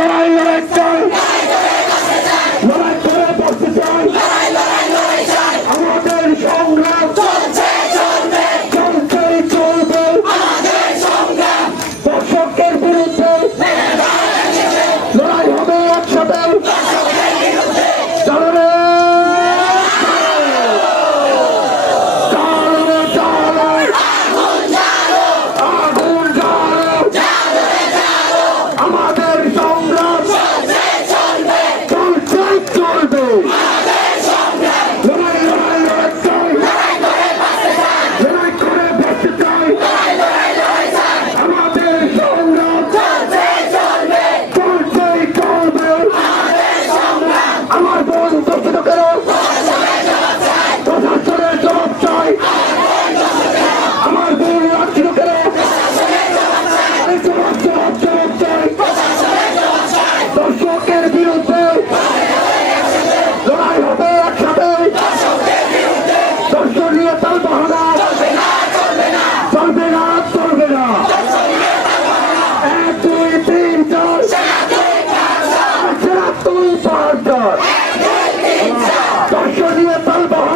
লড়াই চাই, লড়াই করে বসতে চাই, আমাদের সংগ্রাম চলছেই চলবে, দর্শকের বিরুদ্ধে লড়াই হবে একসাথে। আমাদের সংগ্রাম চলছেই চলবে, লড়াই চাই, লড়াই করে বসতে চাই, আমাদের সংগ্রাম চলছেই চলবে। আমার বোন দোষিত কেন প্রশাসনের জবাব চাই, আমার বোন লাঞ্ছিত কেন জবাব চাই, দর্শকের বিরুদ্ধে লড়াই হবে একসাথে, দর্শনীয় তাল বাহানা চলবে না 1 2 3 4 সেরা 2 5 4 দর্শনীয় তাল বাহানা